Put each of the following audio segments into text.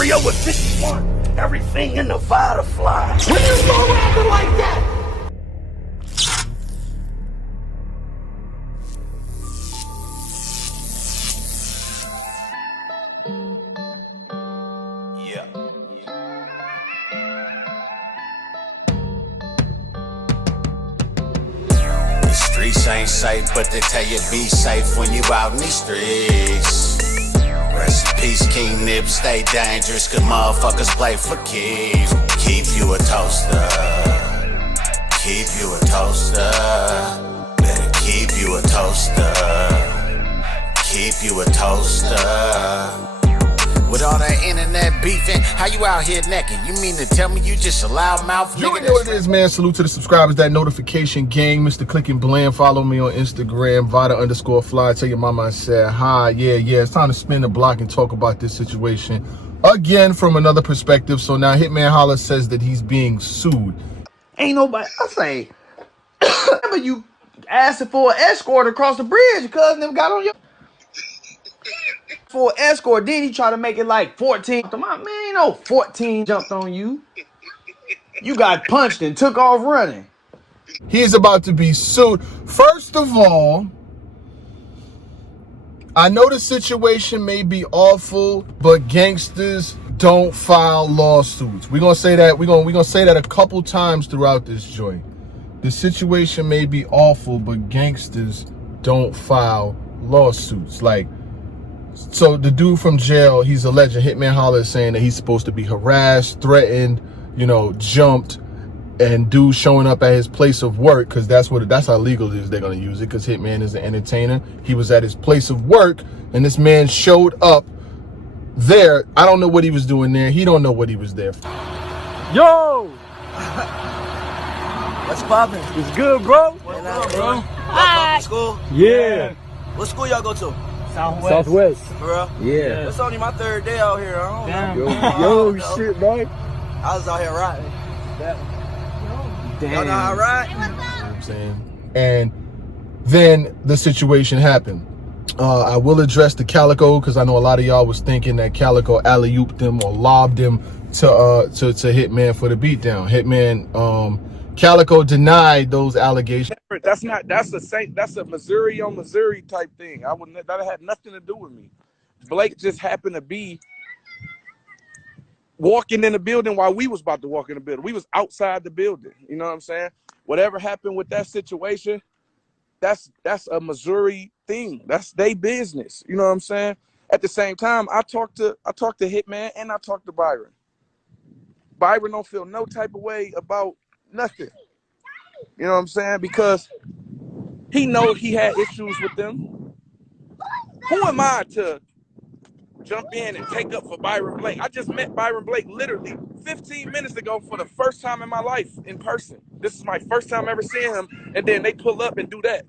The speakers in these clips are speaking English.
stereo with 51. Everything in Nevada flies. When you go rapping like that. Streets ain't safe, but they tell you be safe when you out in these streets. Rest in peace, King Nip, stay dangerous, cause motherfuckers play for keeps. Keep you a toaster. Keep you a toaster. Better keep you a toaster. Keep you a toaster. With all that internet beefing, how you out here naked? You mean to tell me you just a loudmouth nigga? You know what it is, man. Salute to the subscribers, that notification gang. Mr. Click and Bland. Follow me on Instagram, Vada_fly. Tell your mama I said hi. Yeah. It's time to spin the block and talk about this situation again from another perspective. So now Hitman Holla says that he's being sued. Ain't nobody, I say, remember you asking for an escort across the bridge, your cousin them got on your for an escort, then he tried to make it like 14. Man, ain't no 14 jumped on you. You got punched and took off running. He's about to be sued. First of all, I know the situation may be awful, but gangsters don't file lawsuits. We're gonna say that. We're gonna say that a couple times throughout this joint. The situation may be awful, but gangsters don't file lawsuits. Like, so the dude from jail, he's alleged, Hitman Holla is saying that he's supposed to be harassed, threatened, you know, jumped, and dude showing up at his place of work, because that's how legal it is. They're gonna use it because Hitman is an entertainer. He was at his place of work, and this man showed up there. I don't know what he was doing there. He don't know what he was there for. Yo! What's poppin'? It's good, bro. What up, bro? Y'all come to school? Yeah. What school y'all go to? Southwest. For real? Yeah. It's only my third day out here. I don't know. Yo, shit, bro. I was out here riding. Damn. Y'all know how I ride? You know what I'm saying? And then the situation happened. I will address the Calicoe, because I know a lot of y'all was thinking that Calicoe alley-ooped him or lobbed him to Hitman for the beatdown. Hitman, Calicoe denied those allegations. That's a Missouri on Missouri type thing. That had nothing to do with me. Blake just happened to be walking in the building while we was about to walk in the building. We was outside the building. You know what I'm saying? Whatever happened with that situation, that's a Missouri thing. That's their business. You know what I'm saying? At the same time, I talked to Hitman and I talked to Byron. Byron don't feel no type of way about nothing. You know what I'm saying? Because he knows he had issues with them. Who am I to jump in and take up for Byron Blake? I just met Byron Blake literally 15 minutes ago for the first time in my life in person. This is my first time ever seeing him, and then they pull up and do that.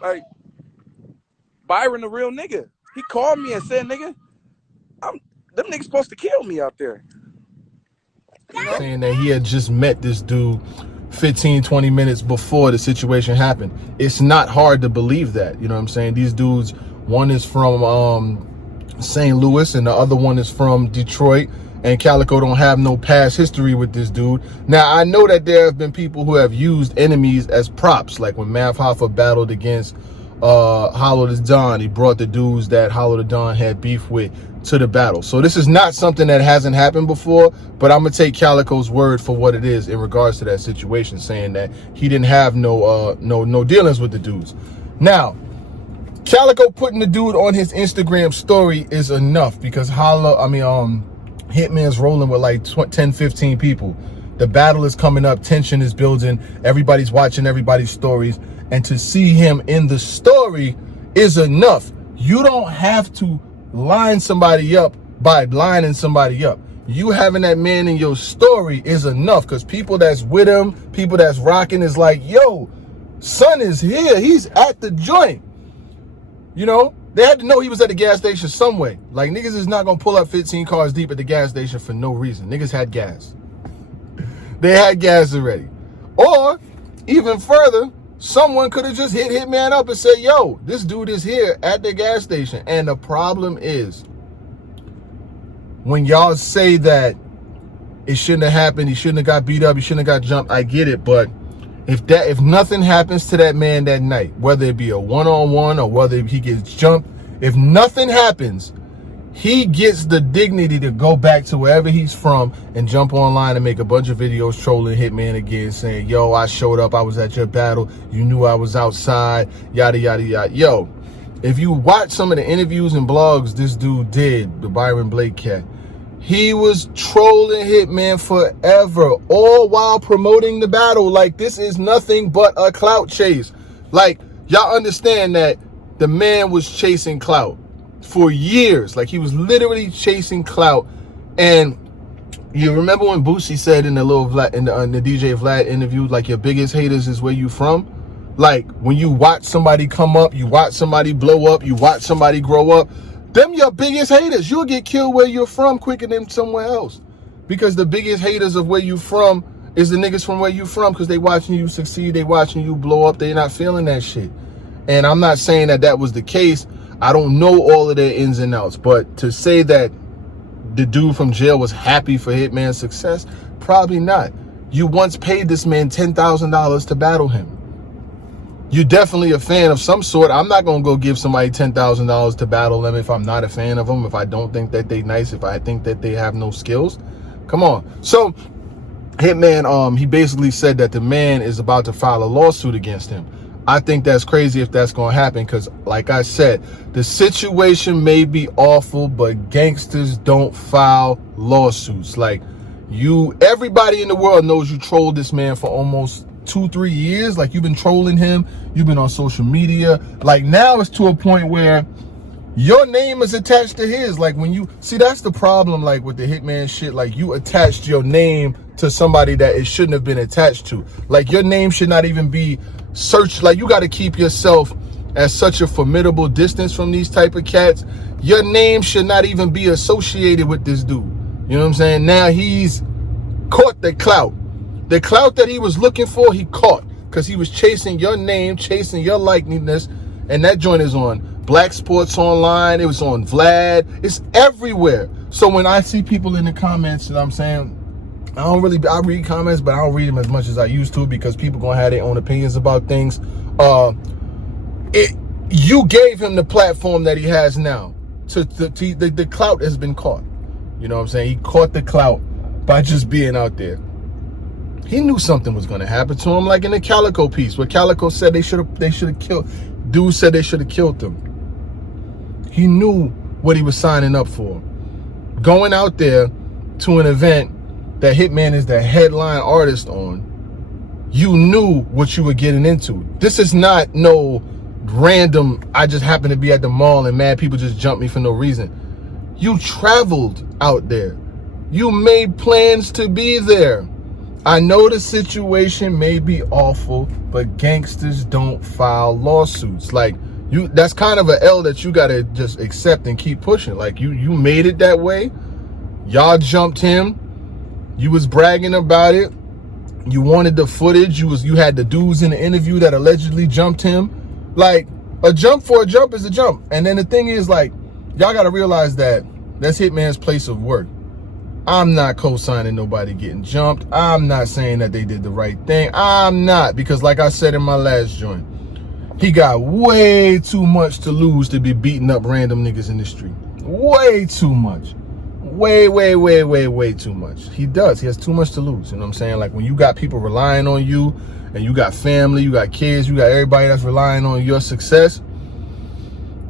Like, Byron the real nigga. He called me and said, nigga, them niggas supposed to kill me out there. You know? Saying that he had just met this dude 15-20 minutes before the situation happened. It's not hard to believe that. You know what I'm saying? These dudes, one is from St. Louis and the other one is from Detroit, and Calicoe don't have no past history with this dude. Now, I know that there have been people who have used enemies as props, like when Mav Hoffa battled against Hollow the Don. He brought the dudes that Hollow the Don had beef with to the battle. So this is not something that hasn't happened before, but I'm gonna take Calicoe's word for what it is in regards to that situation, saying that he didn't have no dealings with the dudes. Now, Calicoe putting the dude on his Instagram story is enough, because Hitman's rolling with like 10-15 people. The battle is coming up, tension is building, everybody's watching everybody's stories, and to see him in the story is enough. You don't have to line somebody up by lining somebody up. You having that man in your story is enough, because people that's with him, people that's rocking, is like, yo, son is here, he's at the joint. You know, they had to know he was at the gas station some way. Like, niggas is not gonna pull up 15 cars deep at the gas station for no reason. Niggas had gas. They had gas already. Or, even further, someone could have just hit Hitman up and said, yo, this dude is here at the gas station. And the problem is, when y'all say that it shouldn't have happened, he shouldn't have got beat up, he shouldn't have got jumped, I get it, but if nothing happens to that man that night, whether it be a one-on-one or whether he gets jumped, if nothing happens, he gets the dignity to go back to wherever he's from and jump online and make a bunch of videos trolling Hitman again, saying, yo, I showed up, I was at your battle, you knew I was outside, yada, yada, yada. Yo, if you watch some of the interviews and blogs this dude did, the Byron Blake cat, he was trolling Hitman forever, all while promoting the battle. Like, this is nothing but a clout chase. Like, y'all understand that the man was chasing clout for years. Like, he was literally chasing clout. And you remember when Boosie said in the the DJ Vlad interview, like, your biggest haters is where you from? Like, when you watch somebody come up, you watch somebody blow up, you watch somebody grow up, them your biggest haters. You'll get killed where you're from quicker than somewhere else. Because the biggest haters of where you from is the niggas from where you from, because they watching you succeed, they watching you blow up, they not feeling that shit. And I'm not saying that that was the case. I don't know all of their ins and outs, but to say that the dude from jail was happy for Hitman's success, probably not. You once paid this man $10,000 to battle him. You're definitely a fan of some sort. I'm not going to go give somebody $10,000 to battle them if I'm not a fan of them, if I don't think that they nice, if I think that they have no skills. Come on. So Hitman, he basically said that the man is about to file a lawsuit against him. I think that's crazy if that's going to happen, because like I said, the situation may be awful, but gangsters don't file lawsuits. Like, everybody in the world knows you trolled this man for almost 2-3 years. Like, you've been trolling him, you've been on social media. Like, now it's to a point where your name is attached to his. Like, when you see, that's the problem, like with the Hitman shit. Like, you attached your name to somebody that it shouldn't have been attached to. Like, your name should not even be searched. Like, you got to keep yourself at such a formidable distance from these type of cats. Your name should not even be associated with this dude. You know what I'm saying? Now he's caught the clout. The clout that he was looking for, he caught, because he was chasing your name, chasing your likeness, and that joint is on Black Sports Online, it was on Vlad, it's everywhere. So when I see people in the comments, and I'm saying, I read comments, but I don't read them as much as I used to, because people gonna have their own opinions about things. You gave him the platform that he has now. The clout has been caught. You know what I'm saying? He caught the clout by just being out there. He knew something was going to happen to him, like in the Calicoe piece, where Calicoe said they should have killed. Dude said they should have killed him. He knew what he was signing up for. Going out there to an event that Hitman is the headline artist on, you knew what you were getting into. This is not no random, I just happened to be at the mall and mad people just jumped me for no reason. You traveled out there. You made plans to be there. I know the situation may be awful, but gangsters don't file lawsuits. Like, that's kind of an L that you gotta just accept and keep pushing. Like, you made it that way. Y'all jumped him. You was bragging about it. You wanted the footage. You had the dudes in the interview that allegedly jumped him. Like, a jump for a jump is a jump. And then the thing is, like, y'all gotta realize that that's Hitman's place of work. I'm not co-signing nobody getting jumped. I'm not saying that they did the right thing. I'm not, because like I said in my last joint, he got way too much to lose to be beating up random niggas in the street. Way too much. Way too much. He does. He has too much to lose. You know what I'm saying? Like, when you got people relying on you, and you got family, you got kids, you got everybody that's relying on your success,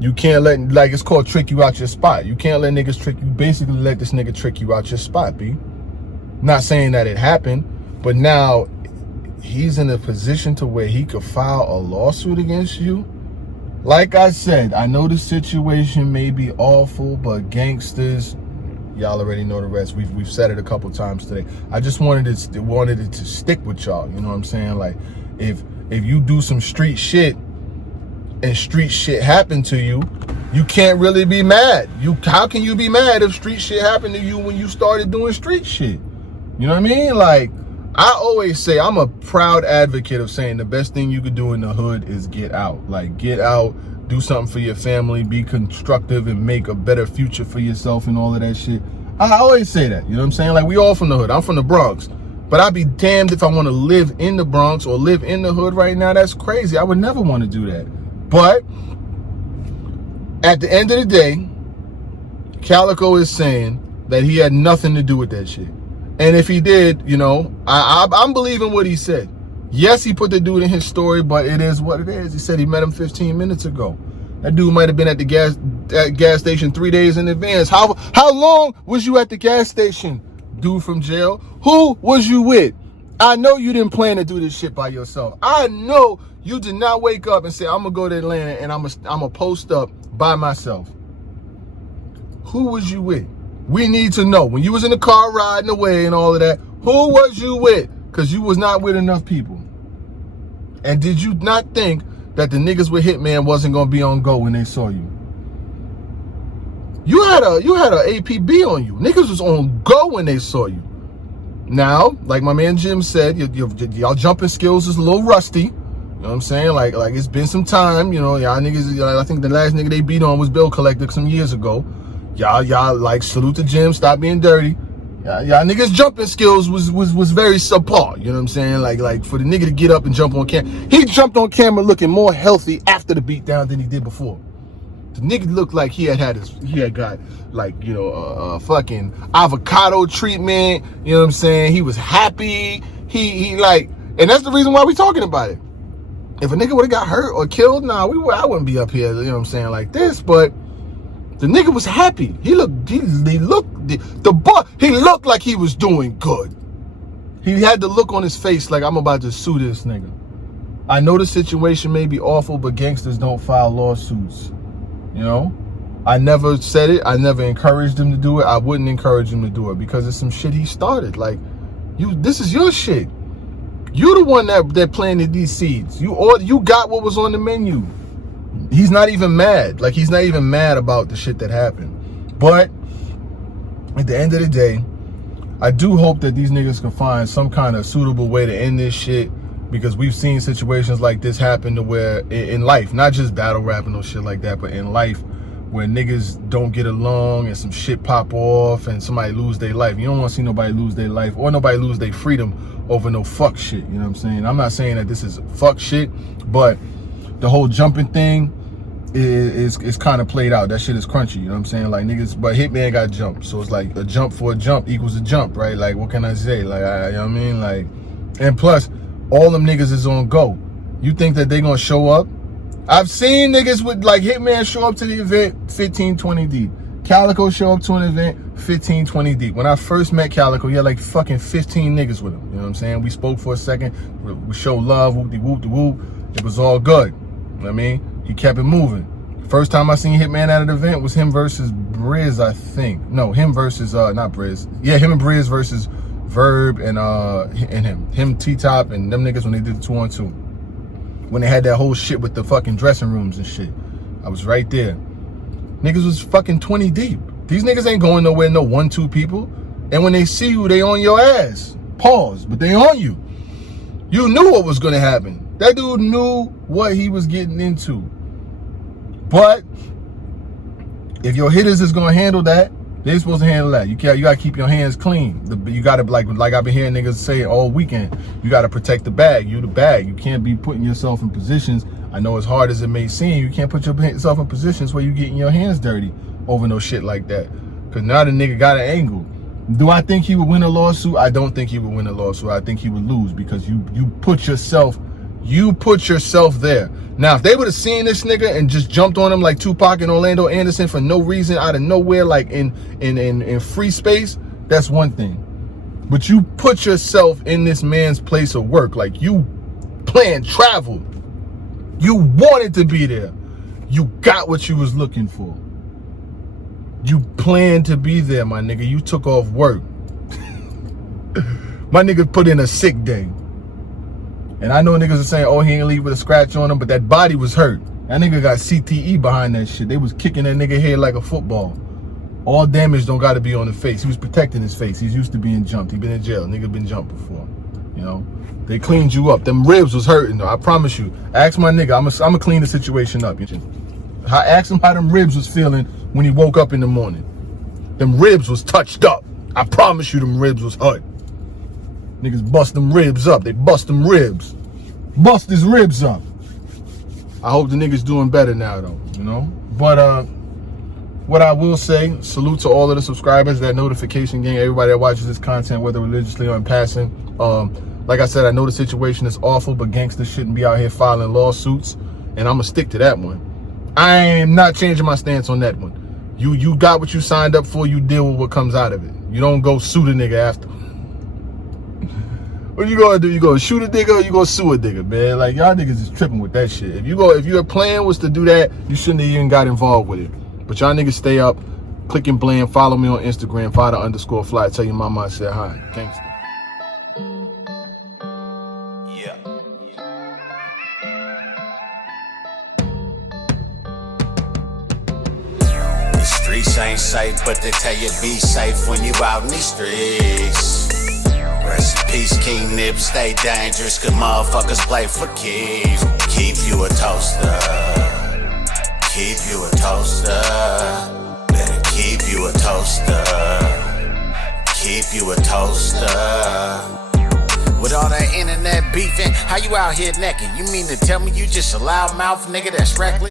you can't let, like, it's called trick you out your spot. You can't let niggas trick you. Basically let this nigga trick you out your spot, B. Not saying that it happened, but now he's in a position to where he could file a lawsuit against you. Like I said, I know the situation may be awful, but gangsters, y'all already know the rest. We've said it a couple times today. I just wanted it to stick with y'all. You know what I'm saying? Like, if you do some street shit and street shit happen to you, you can't really be mad. How can you be mad if street shit happened to you when you started doing street shit? You know what I mean? Like, I always say, I'm a proud advocate of saying the best thing you could do in the hood is get out. Like, get out, do something for your family, be constructive, and make a better future for yourself and all of that shit. I always say that, you know what I'm saying? Like, we all from the hood. I'm from the Bronx. But I'd be damned if I want to live in the Bronx or live in the hood right now. That's crazy. I would never want to do that. But at the end of the day, Calicoe is saying that he had nothing to do with that shit. And if he did, you know, I'm believing what he said. Yes, he put the dude in his story, but it is what it is. He said he met him 15 minutes ago. That dude might have been at the gas station 3 days in advance. How long was you at the gas station, dude from jail? Who was you with? I know you didn't plan to do this shit by yourself. I know you did not wake up and say, I'm gonna go to Atlanta and I'm gonna post up by myself. Who was you with? We need to know. When you was in the car riding away and all of that, who was you with? Because you was not with enough people. And did you not think that the niggas with Hitman wasn't gonna be on go when they saw you? You had a APB on you. Niggas was on go when they saw you. Now, like my man Jim said, y'all jumping skills is a little rusty. You know what I'm saying? Like it's been some time. You know, y'all niggas. I think the last nigga they beat on was Bill Collector some years ago. Y'all like salute to Jim. Stop being dirty. Y'all niggas jumping skills was very subpar. You know what I'm saying? Like for the nigga to get up and jump on camera, he jumped on camera looking more healthy after the beatdown than he did before. The nigga looked like he had got like, you know, a fucking avocado treatment. You know what I'm saying? He was happy. He like, and that's the reason why we talking about it. If a nigga would have got hurt or killed, I wouldn't be up here. You know what I'm saying? Like this, but the nigga was happy. He looked like he was doing good. He had the look on his face like, I'm about to sue this nigga. I know the situation may be awful, but gangsters don't file lawsuits. You know, I never said it. I never encouraged him to do it. I wouldn't encourage him to do it because it's some shit he started. Like, this is your shit. You the one that planted these seeds. You got what was on the menu. He's not even mad. Like, he's not even mad about the shit that happened. But at the end of the day, I do hope that these niggas can find some kind of suitable way to end this shit, because we've seen situations like this happen to where in life, not just battle rapping or shit like that, but in life where niggas don't get along and some shit pop off and somebody lose their life. You don't want to see nobody lose their life or nobody lose their freedom over no fuck shit. You know what I'm saying? I'm not saying that this is fuck shit, but the whole jumping thing is kind of played out. That shit is crunchy, you know what I'm saying? Like, niggas, but Hitman got jumped, so it's like a jump for a jump equals a jump, right? Like, what can I say? Like, you know what I mean? Like, and plus, all them niggas is on go. You think that they gonna show up? I've seen niggas with, like, Hitman show up to the event 15, 20 deep. Calicoe show up to an event 15, 20 deep. When I first met Calicoe, he had like fucking 15 niggas with him. You know what I'm saying? We spoke for a second. We showed love, whoop-de-whoop-de-whoop. It was all good. You know what I mean? He kept it moving. First time I seen Hitman at an event was him versus Briz, I think. No, him versus, not Briz. Yeah, him and Briz versus Verb and him. Him, T-Top, and them niggas when they did the 2-on-2. When they had that whole shit with the fucking dressing rooms and shit. I was right there. Niggas was fucking 20 deep. These niggas ain't going nowhere, no 1-2 people. And when they see you, they on your ass. Pause, but they on you. You knew what was gonna happen. That dude knew what he was getting into. But if your hitters is gonna handle that, they're supposed to handle that. You gotta keep your hands clean. You gotta, like I've been hearing niggas say all weekend, you gotta protect the bag. You the bag. You can't be putting yourself in positions. I know as hard as it may seem, you can't put yourself in positions where you getting your hands dirty over no shit like that. Cause now the nigga got an angle. Do I think he would win a lawsuit? I don't think he would win a lawsuit. I think he would lose because you put yourself there. Now, if they would have seen this nigga and just jumped on him like Tupac and Orlando Anderson for no reason, out of nowhere, like in free space, that's one thing. But you put yourself in this man's place of work. Like, you planned travel. You wanted to be there. You got what you was looking for. You planned to be there, my nigga. You took off work. My nigga put in a sick day. And I know niggas are saying, oh, he ain't leave with a scratch on him, but that body was hurt. That nigga got CTE behind that shit. They was kicking that nigga head like a football. All damage don't gotta be on the face. He was protecting his face. He's used to being jumped. He been in jail. Nigga been jumped before. You know? They cleaned you up. Them ribs was hurting though. I promise you. Ask my nigga. I'm gonna clean the situation up. Ask him how them ribs was feeling when he woke up in the morning. Them ribs was touched up. I promise you them ribs was hurt. Niggas bust them ribs up. They bust them ribs. Bust his ribs up. I hope the niggas doing better now though, you know? But what I will say, salute to all of the subscribers, that notification gang, everybody that watches this content, whether religiously or in passing. Like I said, I know the situation is awful, but gangsters shouldn't be out here filing lawsuits, and I'm gonna stick to that one. I am not changing my stance on that one. You got what you signed up for, you deal with what comes out of it. You don't go sue the nigga after. What you gonna do? You gonna shoot a nigga or you gonna sue a nigga, man? Like, y'all niggas is tripping with that shit. If your plan was to do that, you shouldn't have even got involved with it. But y'all niggas stay up, click and blame, follow me on Instagram, father_fly, tell your mama I said hi. Gangster. Yeah. The streets ain't safe, but they tell you be safe when you out in these streets. Rest in peace, King Nip, stay dangerous, cause motherfuckers play for keys. Keep you a toaster. Keep you a toaster. Better keep you a toaster. Keep you a toaster. With all that internet beefing, how you out here necking? You mean to tell me you just a loudmouth nigga that's reckless?